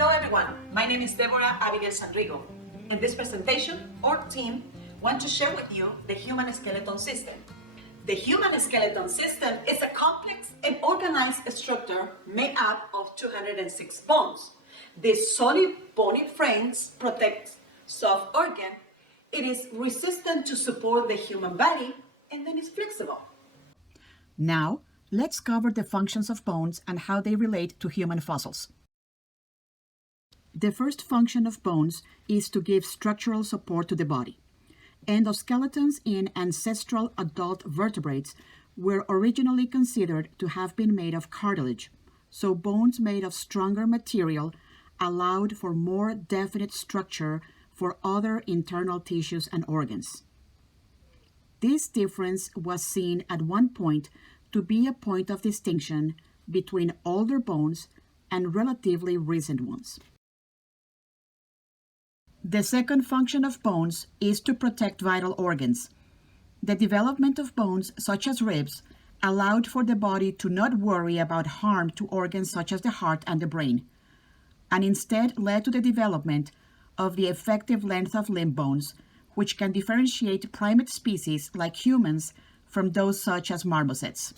Hello everyone, my name is Abigail Sandrigo. In this presentation, our team wants to share with you the human skeleton system. The human skeleton system is a complex and organized structure made up of 206 bones. These solid bony frames protect soft organs. It is resistant to support the human body, and then it's flexible. Now, let's cover the functions of bones and how they relate to human fossils. The first function of bones is to give structural support to the body. Endoskeletons in ancestral adult vertebrates were originally considered to have been made of cartilage, so bones made of stronger material allowed for more definite structure for other internal tissues and organs. This difference was seen at one point to be a point of distinction between older bones and relatively recent ones. The second function of bones is to protect vital organs. The development of bones, such as ribs, allowed for the body to not worry about harm to organs such as the heart and the brain, and instead led to the development of the effective length of limb bones, which can differentiate primate species like humans from those such as marmosets.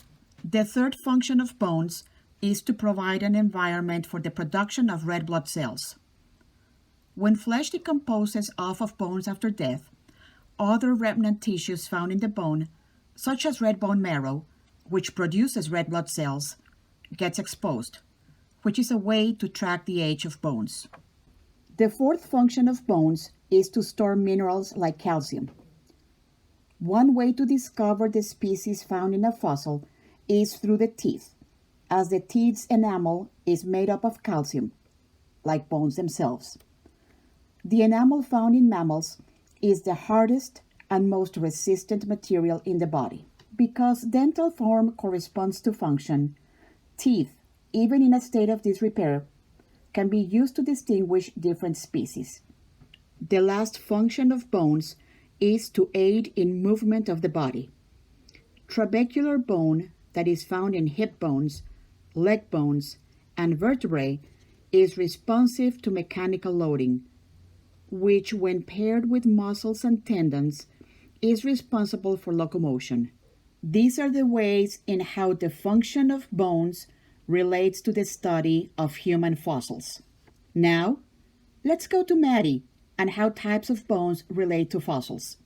The third function of bones is to provide an environment for the production of red blood cells. When flesh decomposes off of bones after death, other remnant tissues found in the bone, such as red bone marrow, which produces red blood cells, gets exposed, which is a way to track the age of bones. The fourth function of bones is to store minerals like calcium. One way to discover the species found in a fossil is through the teeth, as the teeth's enamel is made up of calcium, like bones themselves. The enamel found in mammals is the hardest and most resistant material in the body. Because dental form corresponds to function, teeth, even in a state of disrepair, can be used to distinguish different species. The last function of bones is to aid in movement of the body. Trabecular bone that is found in hip bones, leg bones, and vertebrae is responsive to mechanical loading, which, when paired with muscles and tendons, is responsible for locomotion. These are the ways in how the function of bones relates to the study of human fossils. Now, let's go to Maddie and how types of bones relate to fossils.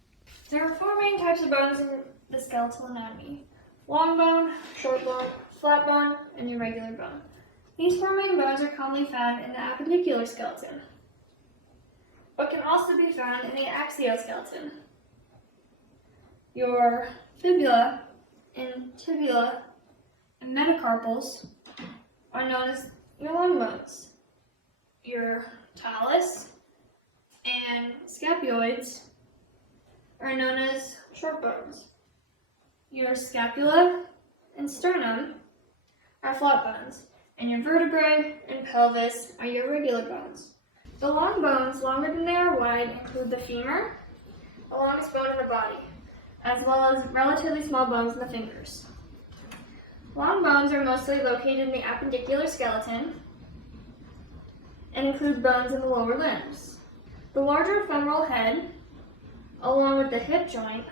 There are four main types of bones in the skeletal anatomy: long bone, short bone, flat bone, and irregular bone. These four main bones are commonly found in the appendicular skeleton, but can also be found in the axioskeleton. Your fibula and tibula and metacarpals are known as your long bones. Your talus and scapuloids are known as short bones. Your scapula and sternum are flat bones, and your vertebrae and pelvis are your regular bones. The long bones, longer than they are wide, include the femur, the longest bone in the body, as well as relatively small bones in the fingers. Long bones are mostly located in the appendicular skeleton and include bones in the lower limbs. The larger femoral head, along with the hip joint,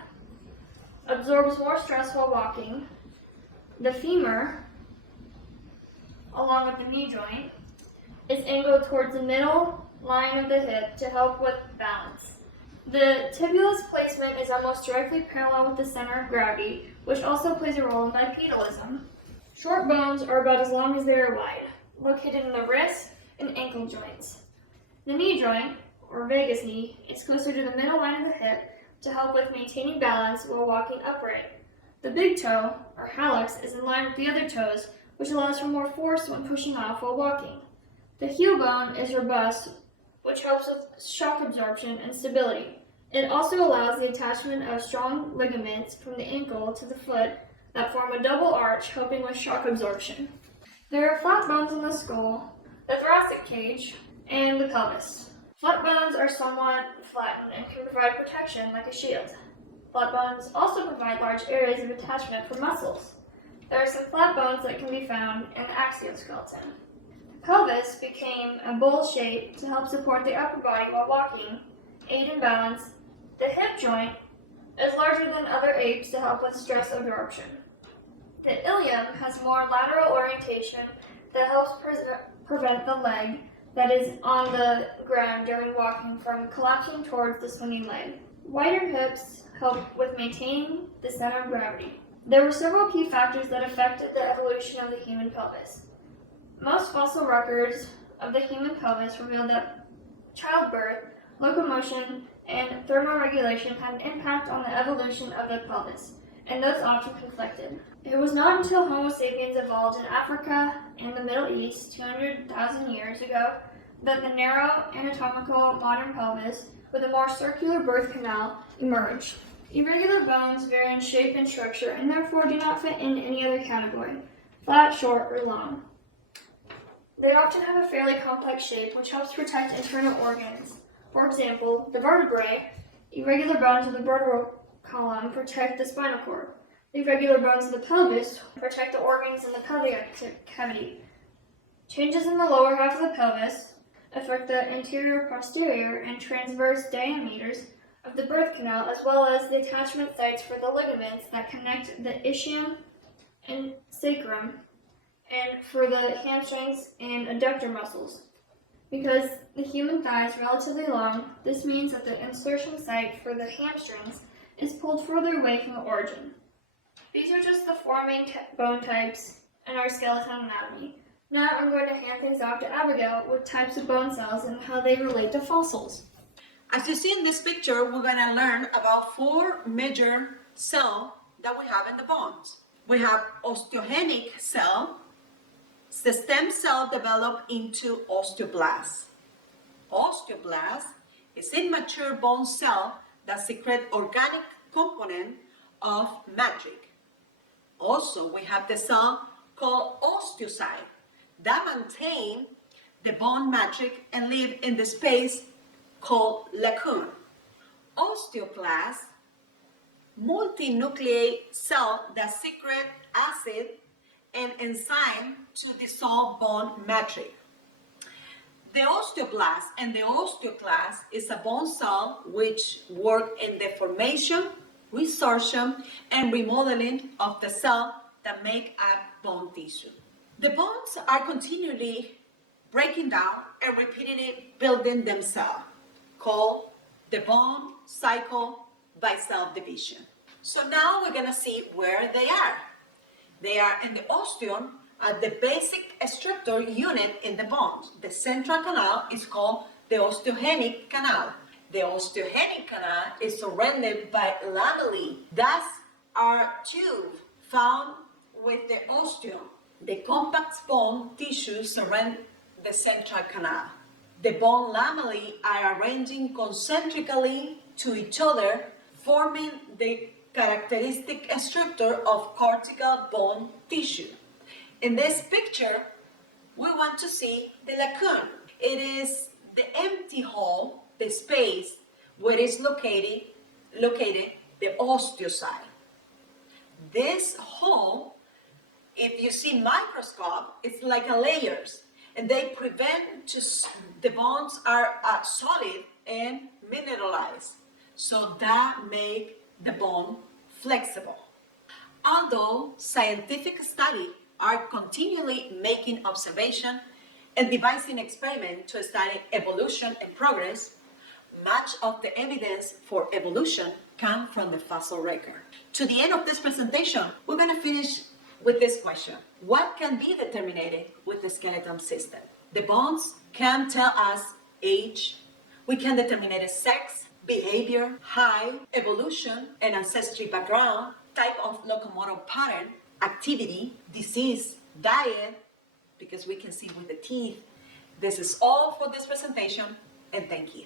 absorbs more stress while walking. The femur, along with the knee joint, is angled towards the middle line of the hip to help with balance. The tibula's placement is almost directly parallel with the center of gravity, which also plays a role in bipedalism. Short bones are about as long as they are wide, located in the wrist and ankle joints. The knee joint, or vagus knee, is closer to the middle line of the hip to help with maintaining balance while walking upright. The big toe, or hallux, is in line with the other toes, which allows for more force when pushing off while walking. The heel bone is robust, which helps with shock absorption and stability. It also allows the attachment of strong ligaments from the ankle to the foot that form a double arch, helping with shock absorption. There are flat bones in the skull, the thoracic cage, and the pelvis. Flat bones are somewhat flattened and can provide protection like a shield. Flat bones also provide large areas of attachment for muscles. There are some flat bones that can be found in the axioskeleton. The pelvis became a bowl shape to help support the upper body while walking, aid in balance. The hip joint is larger than other apes to help with stress absorption. The ilium has more lateral orientation that helps prevent the leg that is on the ground during walking from collapsing towards the swinging leg. Wider hips help with maintaining the center of gravity. There were several key factors that affected the evolution of the human pelvis. Most fossil records of the human pelvis reveal that childbirth, locomotion, and thermoregulation had an impact on the evolution of the pelvis, and those often conflicted. It was not until Homo sapiens evolved in Africa and the Middle East 200,000 years ago that the narrow, anatomical modern pelvis with a more circular birth canal emerged. Irregular bones vary in shape and structure and therefore do not fit in any other category, flat, short, or long. They often have a fairly complex shape which helps protect internal organs. For example, the vertebrae, irregular bones of the vertebral column protect the spinal cord. The irregular bones of the pelvis protect the organs in the pelvic cavity. Changes in the lower half of the pelvis affect the anterior, posterior, and transverse diameters of the birth canal, as well as the attachment sites for the ligaments that connect the ischium and sacrum, and for the hamstrings and adductor muscles. Because the human thigh is relatively long, this means that the insertion site for the hamstrings is pulled further away from the origin. These are just the four main bone types in our skeletal anatomy. Now I'm going to hand things off to Abigail with types of bone cells and how they relate to fossils. As you see in this picture, we're going to learn about four major cells that we have in the bones. We have osteogenic cell. The stem cell developed into osteoblast. Osteoblast is immature bone cell that secrete organic component of matrix. Also, we have the cell called osteocyte that maintain the bone matrix and live in the space called lacunar. Osteoclast, multinucleate cell that secrete acid and enzyme to dissolve bone matrix. The osteoblast and the osteoclast is a bone cell which work in the formation, resorption, and remodeling of the cell that make up bone tissue. The bones are continually breaking down and repeatedly building themselves, called the bone cycle by cell division. So now we're going to see where they are. They are in the osteum, the basic structure unit in the bones. The central canal is called the osteogenic canal. The osteogenic canal is surrounded by lamellae. Thus, are tubes found with the osteum. The compact bone tissue surround the central canal. The bone lamellae are arranging concentrically to each other, forming the characteristic structure of cortical bone tissue. In this picture, we want to see the lacunar. It is the empty hole, the space where is located the osteocyte. This hole, if you see microscope, it's like a layers, and they prevent the bones are solid and mineralized, so that make the bone flexible. Although scientific studies are continually making observation and devising experiments to study evolution and progress, much of the evidence for evolution comes from the fossil record. To the end of this presentation, we're going to finish with this question. What can be determined with the skeletal system? The bones can tell us age. We can determine sex, behavior, height, evolution, and ancestry background, type of locomotor pattern, activity, disease, diet, because we can see with the teeth. This is all for this presentation, and thank you.